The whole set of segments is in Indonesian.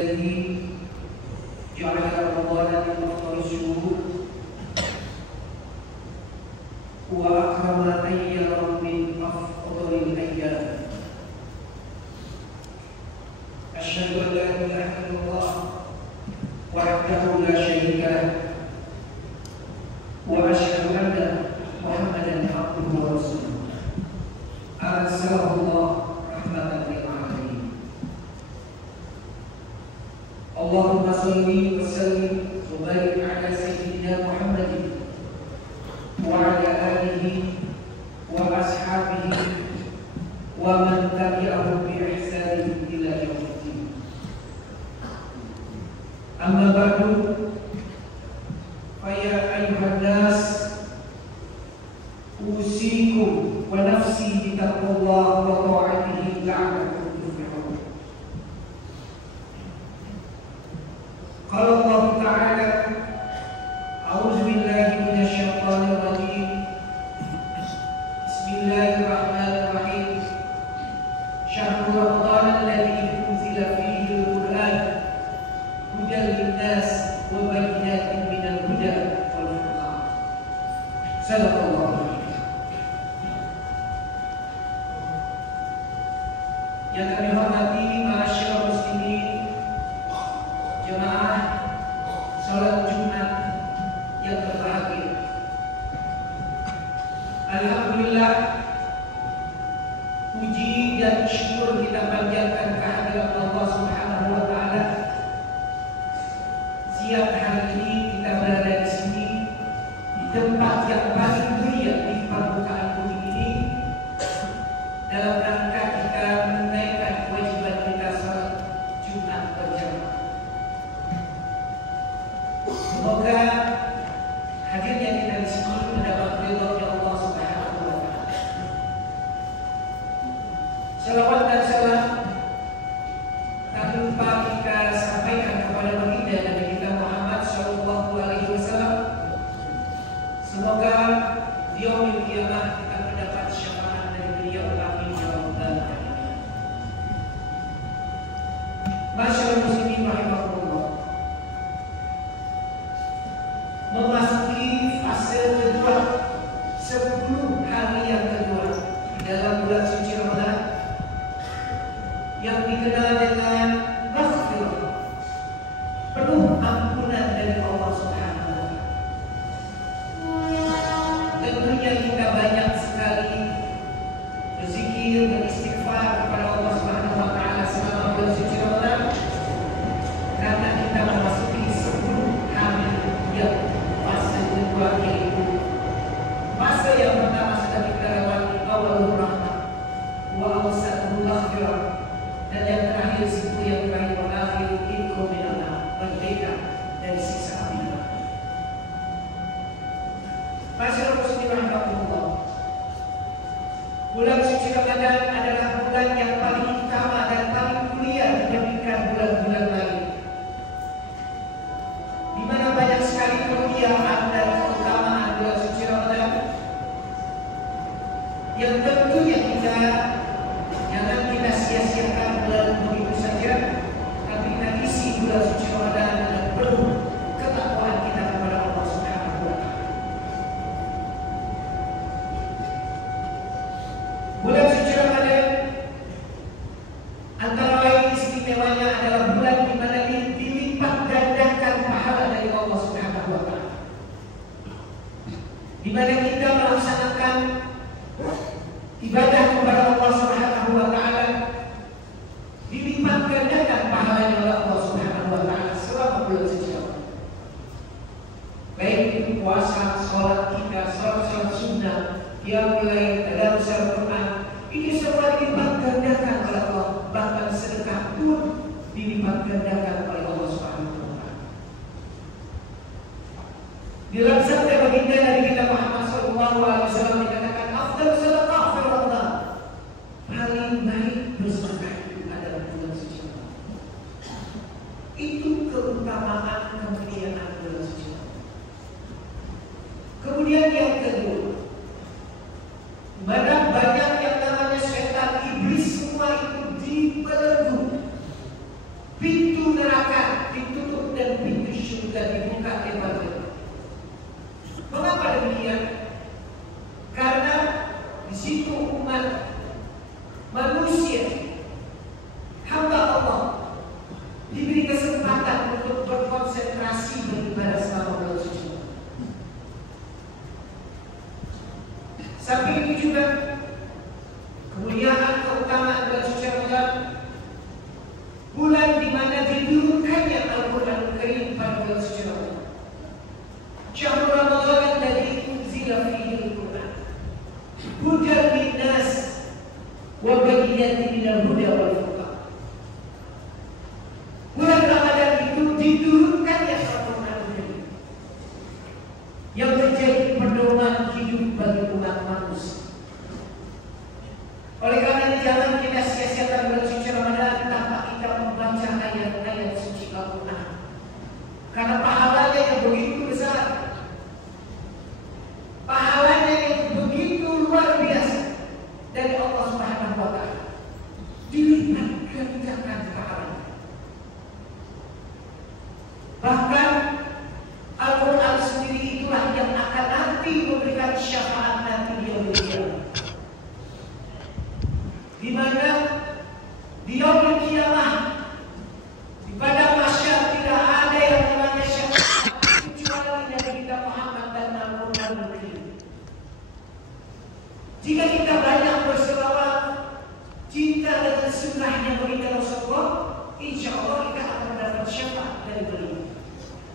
الذي جعل رمضان من أفضل الشهور وأكرم أيام من أفضل الأيام. أشهد أن لا إله إلا الله وحده لا شريك له وأشهد أن محمدا عبده ورسوله أرسله الله رحمة للعالمين. اللهم صل وسلم وبارك على سيدنا محمد وعلى آله وأصحابه ومن تبعهم بإحسان إلى يوم الدين. أما بعد فيا أيها الناس أوصيكم ونفسي بتقوى الله وطاعته لعلكم تفلحون. قال الله تعالى: أعوذ بالله من الشيطان الرجيم. بسم الله الرحمن الرحيم. شهر رمضان الذي أنزل فيه القرآن هدى للناس وبينات من الهدى والفرقان. صدق الله. Yang kami hormati masyarakat muslimin, jemaah salat Jumat yang berbahagia. Alhamdulillah, puji dan syukur kita panjatkan kehadirat Allah Subhanahu wa taala. Siang hari ini kita berada di sini di tempat yang paling mulia di permukaan bumi ini dalam rangka kita menunaikan kewajiban kita salat Jumat berjamaah. Semoga hadirnya kita di sini mendapat ridha Allah Subhanahu wa taala. Salawat dan salam tak lupa kita sampaikan kepada baginda Nabi kita Muhammad sallallahu alaihi wasallam. Semoga di yaumil qiyamah kita mendapat syafaat dari beliau. Amin ya rabbal alamin. Masyaallah muslimin rahimakumullah. Memasuki fase kedua 10 hari yang kedua dalam bulan suci Ramadan yang dikenal dengan maghfirah, penuh ampunan dari Allah Subhanahu wa taala. Tentunya kita banyak sekali berzikir dan istighfar kepada Allah Subhanahu wa taala selama bulan suci Ramadan karena kita memasuki 10 hari yang fase kedua, yaitu fase yang pertama sudah kita lewati, awalul rahmah wa awsatul maghfirah, dan yang terakhir 10 yang terakhir wa akhiru inkum minallah, merdeka dari siksa api neraka. Masyaallah muslimin rahimakumullah. Bulan suci Ramadan adalah bulan yang paling utama dan paling mulia dibandingkan bulan-bulan lain, di mana banyak sekali kemuliaan dan keutamaan bulan suci Ramadan yang tentunya jangan kita sia-siakan bulan begitu saja, tapi kita isi bulan suci Ramadan dengan penuh ketakwaan kita kepada Allah Subhanahu wa taala. Bulan suci Ramadan antara lain istimewanya adalah bulan di mana dilipat gandakan pahala dari Allah Subhanahu wa taala, di mana kita melaksanakan ibadah kepada Allah Subhanahu wa taala dilipat gandakan pahalanya oleh Allah Subhanahu wa taala selama bulan suci Ramadan. Baik itu puasa, salat kita, salat sunnah, qiyamul lail, tadarus Al-Qur'an, ini semua dilipat gandakan oleh Allah. Bahkan sedekah pun dilipat gandakan oleh Allah Subhanahu wa taala. Dalam sabda baginda dari kita Muhammad sallallahu alaihi wasallam dikatakan, afdal sedekah fi Ramadan, paling baik bersedekah itu adalah bulan suci Ramadan. Itu keutamaan kemuliaan bulan suci Ramadan. Kemudian yang kedua, mana banyak yang namanya setan, iblis, semua itu dibelenggu. Pintu neraka Samping itu juga kemuliaan keutamaan bulan suci Ramadan, bulan di mana diturunkannya Al-Quran Karim pada bulan suci Ramadan. Syahrul Ramadan alladzi unzila fihi al-Quran hudan linnas wa bayyinatin minal huda wal furqan. Bulan Ramadan itu diturunkannya Al-Quran Karim yang menjadi pedoman hidup bagi umat manusia. Oleh karena jangan kita sia-siakan bulan suci Ramadan tanpa kita membaca ayat-ayat suci Al-Quran, karena pahalanya yang begitu besar, pahalanya yang begitu luar biasa dari Allah Subhanahu wa Ta'ala, dilipat gandakan pahalanya. Bahkan Al-Quran sendiri itulah yang akan nanti memberikan syafaat nanti di yaumil qiyamah, di mana di yaumil qiyamah di padang mahsyar tidak ada yang namanya syafaat kecuali Nabi kita Muhammad dan Al-Quran Karim. Jika kita banyak berselawat, cinta dengan sunnahnya baginda Rasulullah, insya Allah kita akan mendapat syafaat dari beliau.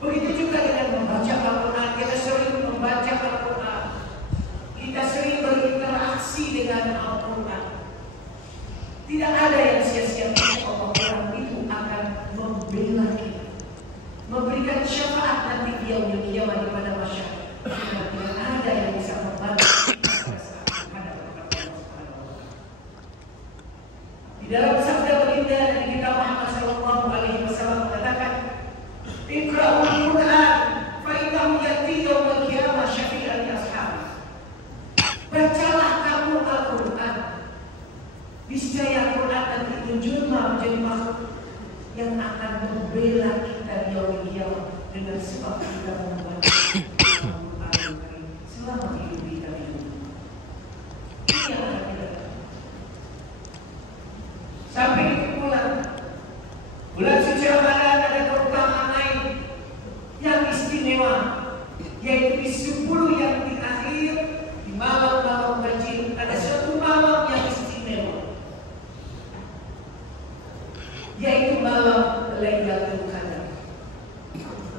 Begitu juga dengan membaca Al-Quran. Kita sering membaca Al-Quran, kita sering berinteraksi dengan Al-Quran. Tidak ada yang sia-sia. Al-Quran itu akan membela kita, memberikan syafaat nanti di yaumil qiyamah di pada masyarakat. Tidak ada yang bisa membantu pada saat menghadap kepada Allah Subhanahu wa Ta'ala. Di dalam sabda baginda Nabi kita Muhammad sallallahu alaihi wasallam mengatakan, "Iqra'ul Qur'an fa innahu ya'ti yaumil qiyamah syafi'an li ashabi." Bacalah kamu Al-Quran, niscaya Al-Quran nanti menjelma menjadi makhluk yang akan membela kita di yaumil qiyamah dengan sebab kita membaca Al-Quran selama hidup kita di dunia. Ini yang akan kita lakukan. Sampai itu bulan suci Ramadan ada keutamaan lain yang istimewa, yaitu di 10 yang di akhir, di malam-malam ganjil, ada suatu malam yang istimewa, yaitu malam Lailatul Qadar,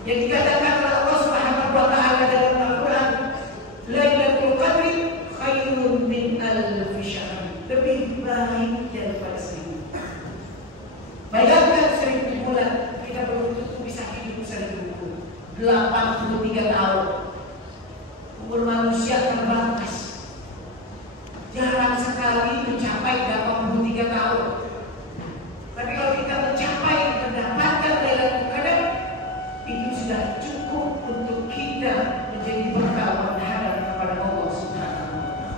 yang dikatakan oleh Allah Subhanahu wa Ta'ala dalam Al-Quran, Lailatul Qadri khairun min alfi syahr, lebih baik daripada 1000. Bayangkan 1000 bulan kita betul-betul bisa hidup 83 tahun. Umur manusia terbatas, jarang sekali mencapai 83 tahun. Tapi kalau kita mencapai mendapatkan Lailatul Qadar, itu sudah cukup untuk kita menjadi bekal menghadap kepada Allah Subhanahu wa Ta'ala.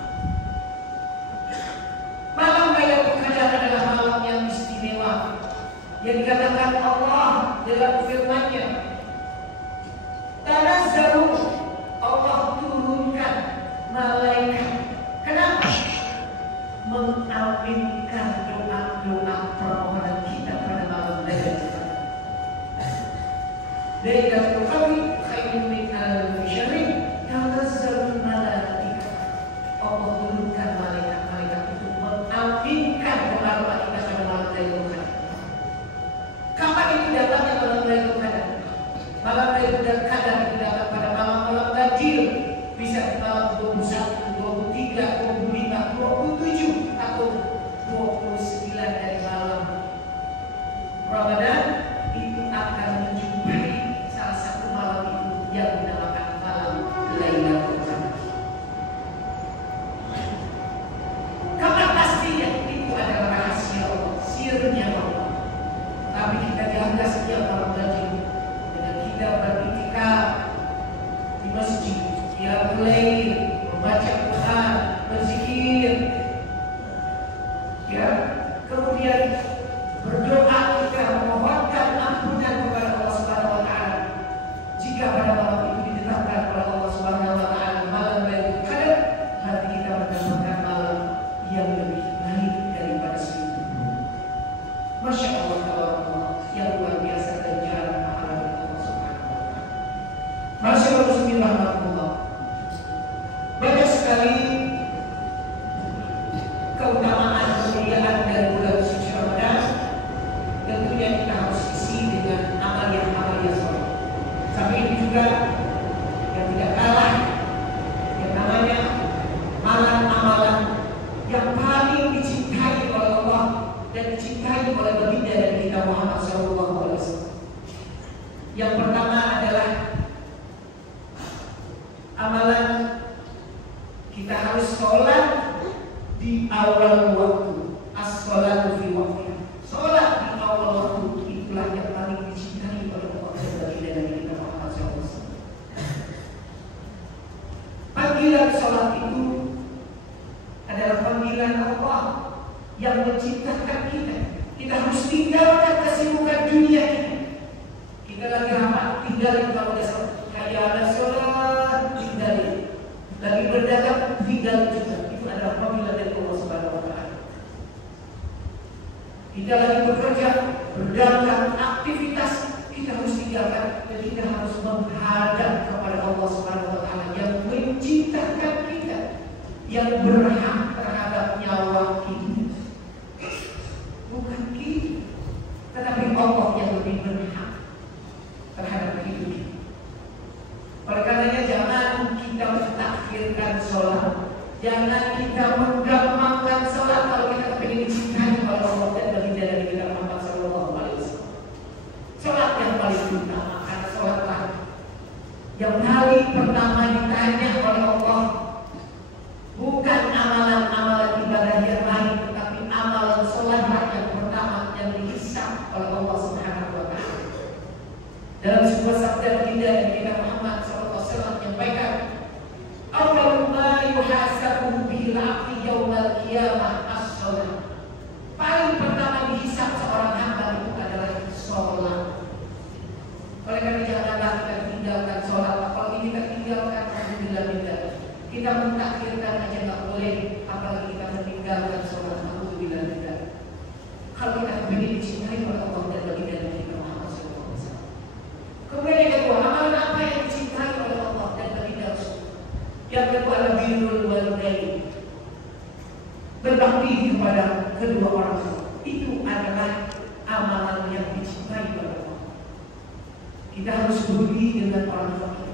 Malam Lailatul Qadar adalah malam yang istimewa, yang dikatakan Allah dalam firman-Nya, "Tanazzalu", Allah turunkan malaikat. Kenapa? Mengaminkan doa-doa permohonan kita pada malam Lailatul Qadar. Lailatul Qadri khairun min alfi syahr, tanazzalu malaikah. Allah turunkan malaikat-malaikat itu mengaminkan doa-doa kita pada malam Lailatul Qadar. Kapan itu datangnya malam Lailatul Qadar? Malam Lailatul Qadar itu datang pada malam-malam ganjil, bisa di malam 21, 23, 25, 27 atau 29 dari malam Ramadan. Itu akan menjumpai salah satu malam itu yang dinamakan malam Lailatul Qadar. Kapan pastinya? Itu adalah rahasia Allah, sirnya Allah. Tapi kita jaga setiap malam ganjil dengan kita beriktikaf di masjid, qiyamul lail, membaca Quran, berzikir, ya, kemudian berdoa, kita memohonkan ampunan kepada Allah Subhanahu wa Ta'ala. Jika pada malam itu ditetapkan oleh Allah Subhanahu wa Ta'ala malam Lailatul Qadar, hati kita mendapatkan malam yang lebih baik daripada 1000. Masya Allah, tabarakallah, yang luar biasa ganjaran pahala dari Allah Subhanahu wa Ta'ala. Masya Allah, bismillahirrahmanirrahim. Banyak sekali amalan kita harus sholat di awal waktu. As-sholatu fi waqtiha. Sholat di awal waktu itulah yang paling dicintai oleh Allah bagi Nabi kita Muhammad SAW. Panggilan sholat itu adalah panggilan Allah yang menciptakan kita. Kita harus tinggalkan kesibukan dunia kita. Kita lagi rapat, tinggalin kalau udah kaya ada sholat, tinggalin. Lagi berdagang, tinggalin juga. Itu adalah panggilan dari Allah Subhanahu wa Ta'ala. Kita lagi bekerja, berdagang, aktivitas, kita harus tinggalkan. Dan kita harus menghadap kepada Allah Subhanahu wa Ta'ala yang menciptakan kita, yang berhak terhadap nyawa kita. Bukan kita, tetapi Allah yang lebih berhak terhadap hidup kita. Oleh karenanya jangan kita mentakhirkan sholat, jangan kita menggampangkan sholat kalau kita ingin dicintai oleh Allah dan baginda Nabi kita Muhammad SAW. Sholat yang paling utama, karena sholatlah yang kali pertama ditanya oleh Allah. Bukan amalan-amalan ibadah yang lain, tetapi amalan sholat yang pertama yang dihisab oleh Allah Subhanahu wa Ta'ala. Dalam sebuah sabda baginda Nabi kita Muhammad SAW menyampaikan, "Awwalu ma yuhasabu bihi al-'abdu yaumal qiyamah as-shalah." Paling pertama dihisab seorang hamba itu adalah sholat. Oleh karena janganlah kita tinggalkan sholat. Kalau kita tinggalkan, alhamdulillah, kita mentakhirkan aja nggak boleh, apalagi kita meninggalkan sholat. Alhamdulillah. Kalau kita ingin dicintai oleh Allah dan baginda Nabi kita Muhammad SAW. Kemudian yang kedua, amalan apa yang dicintai oleh Allah dan baginda Rasul? Yang kedua adalah birrul walidain, berbakti kepada kedua orang tua. Itu adalah amalan yang dicintai oleh Allah. Kita harus peduli dengan orang tua kita.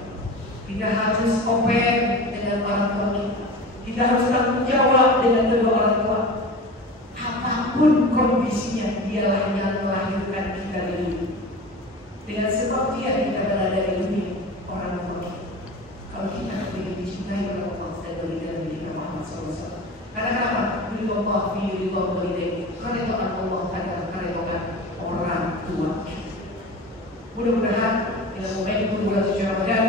Kita harus open dengan orang tua kita. Kita harus tanggung jawab dengan kedua orang tua. Apapun kondisinya, dialah yang melahirkan kita ini. Dengan sebab dia kita berada di dunia, orang tua kita. Kalau kita ingin dicintai oleh Allah dan baginda Nabi kita Muhammad SAW. Karena apa? Ridho Allah fi ridho walidain. Keridhaan Allah adalah keridhaan orang tua kita. Mudah-mudahan dengan momentum bulan suci Ramadan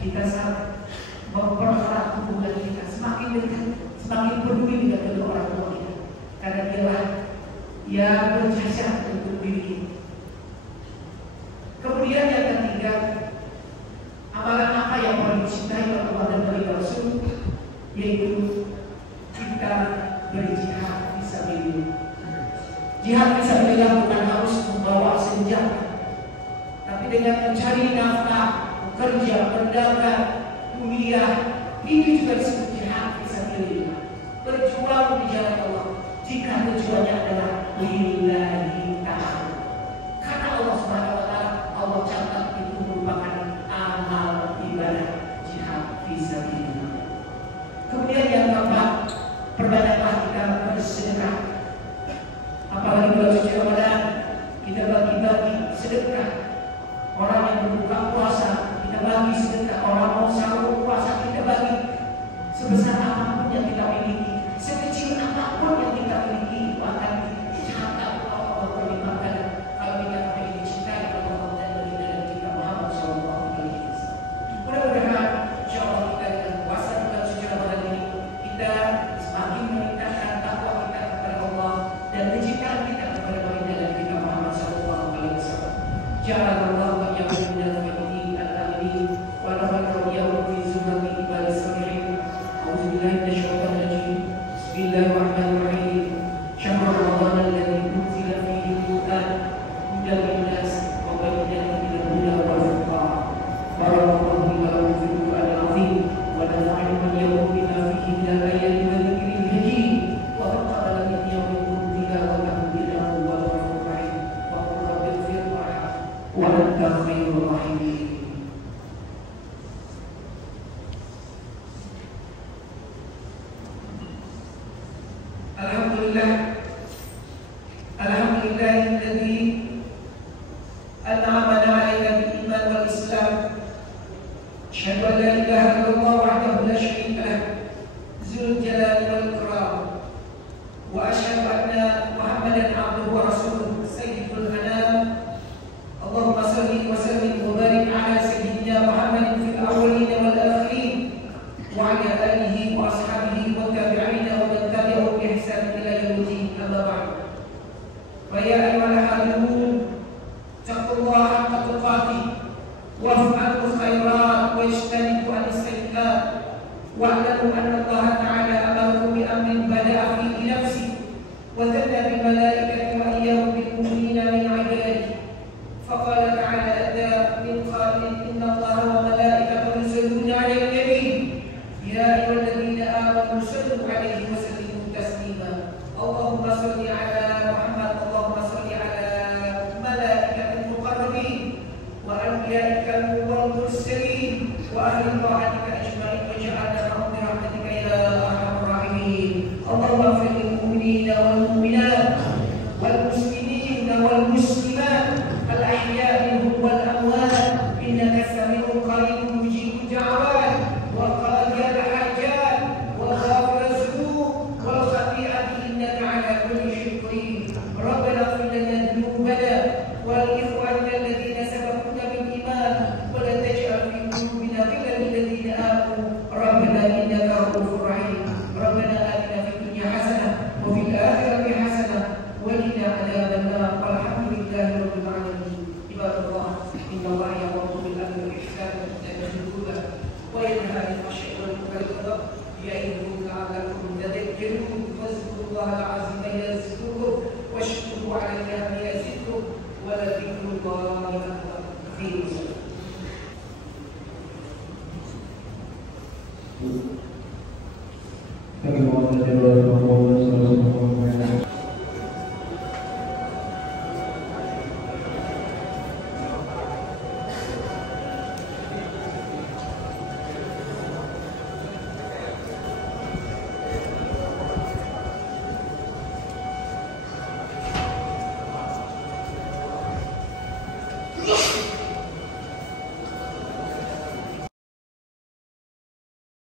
kita sangat mempererat hubungan kita, semakin dekat, semakin peduli dengan kedua orang tua kita. Karena dialah yang berjasa untuk diri kita. Kemudian yang ketiga, amalan apa yang paling dicintai oleh Allah dan baginda Rasul, yaitu kita berjihad fisabilillah. Jihad fisabilillah bukan harus membawa senjata, tapi dengan mencari nafkah, bekerja, berdagang, kuliah, ini juga disebut jihad fisabilillah. Berjuang di jalan Allah jika tujuannya adalah lillahi ta'ala. Karena Allah Subhanahu wa Ta'ala, Allah catat itu merupakan amal ibadah jihad fisabilillah. Kemudian yang keempat, perbanyaklah kita bersedekah. Apalagi bulan suci Ramadan, kita bagi-bagi sedekah. Orang yang berbuka puasa, kita bagi sedekah. Orang mau sahur puasa, kita bagi. Sebesar apapun yang kita miliki, sekecil apapun yang kita miliki, itu akan dicatat Allah berlimpahkan. Kalau kita ingin dicintai oleh Allah dan baginda Nabi kita Muhammad SAW. Mudah-mudahan insyaallah kita dengan puasa bulan suci Ramadan ini, kita semakin meningkatkan takwa kita kepada Allah dan kecintaan kita kepada baginda Nabi kita Muhammad SAW. Jangan Allah yang menjadi ini al-amin wa nafa'ana iyyakum fi zumrati ibadis salihin. A'udzubillahi minasyaitonir rajim. Bismillahirrahmanirrahim. Syahrul Ramadan alladzi unzila fihi al-Qur'an hudan lin-nas wa bayyinatin minal huda wal furqan. Barakallahu li wa lakum fil Qur'anil 'azim wa nafa'ani wa iyyakum bima fihi minal ayati wa dzikril hakim. Wa taqabbal minni wa minkum tilawatahu innahu huwal ghafurur rahim. Wa qul rabbi ighfir warham wa anta khairur rahimin. Alhamdulillahilladzi an'ama 'alaina bil iman wal islam أشهد أن لا إله إلا الله وحده لا شريك له ذو الجلال والإكرام وأشهد أن محمدا عبده ورسوله سيد الأنام اللهم صل وسلم وبارك على سيدنا محمد في الأولين والآخرين وعلى آله وأصحابه والتابعين ومن تبعهم بإحسان إلى يوم الدين أما بعد فيا أيها الحاضرون اتقوا الله حق تقاته وافعلوا الخيرات واجتنبوا عن السيئات واعلموا أن الله تعالى أمركم بأمر بدأ فيه بنفسه وثنى بالملائكة وإياهم بالمؤمنين من عباده فقال تعالى من قائل إن الله وملائكته يصلون على النبي يا أيها الذين آمنوا صلوا عليه وسلموا تسليما اللهم صل على محمد اللهم صل على ملائكة المقربين وأنبيائك والمرسلين وأهل طاعتك أجمعين واجعلنا معهم برحمتك يا أرحم الراحمين اللهم اغفر للمؤمنين والمؤمنات والمسلمين والمسلمات الأحياء منهم والأموات إنك سميع قريب مجيب الدعوات وقاضي الحاجات وغافر الذنوب والخطيئة إنك على كل شيء قدير ربنا اغفر لنا ذنوبنا ولإخواننا الذين سبقونا بالإيمان ولا تجعل في قلوبنا غلا للذين آمنوا ربنا إنك رؤوف رحيم ربنا آتنا في الدنيا حسنة وفي الآخرة حسنة وقنا عذاب النار والحمد لله رب العالمين عباد الله إن الله يأمر بالعدل والإحسان وإيتاء ذي القربى وينهى عن الفحشاء والمنكر والبغي يعظكم لعلكم تذكرون فاذكروا الله العظيم يذكركم واشكروا على نعمه يزدكم ولذكر الله أكبر في Kami mohon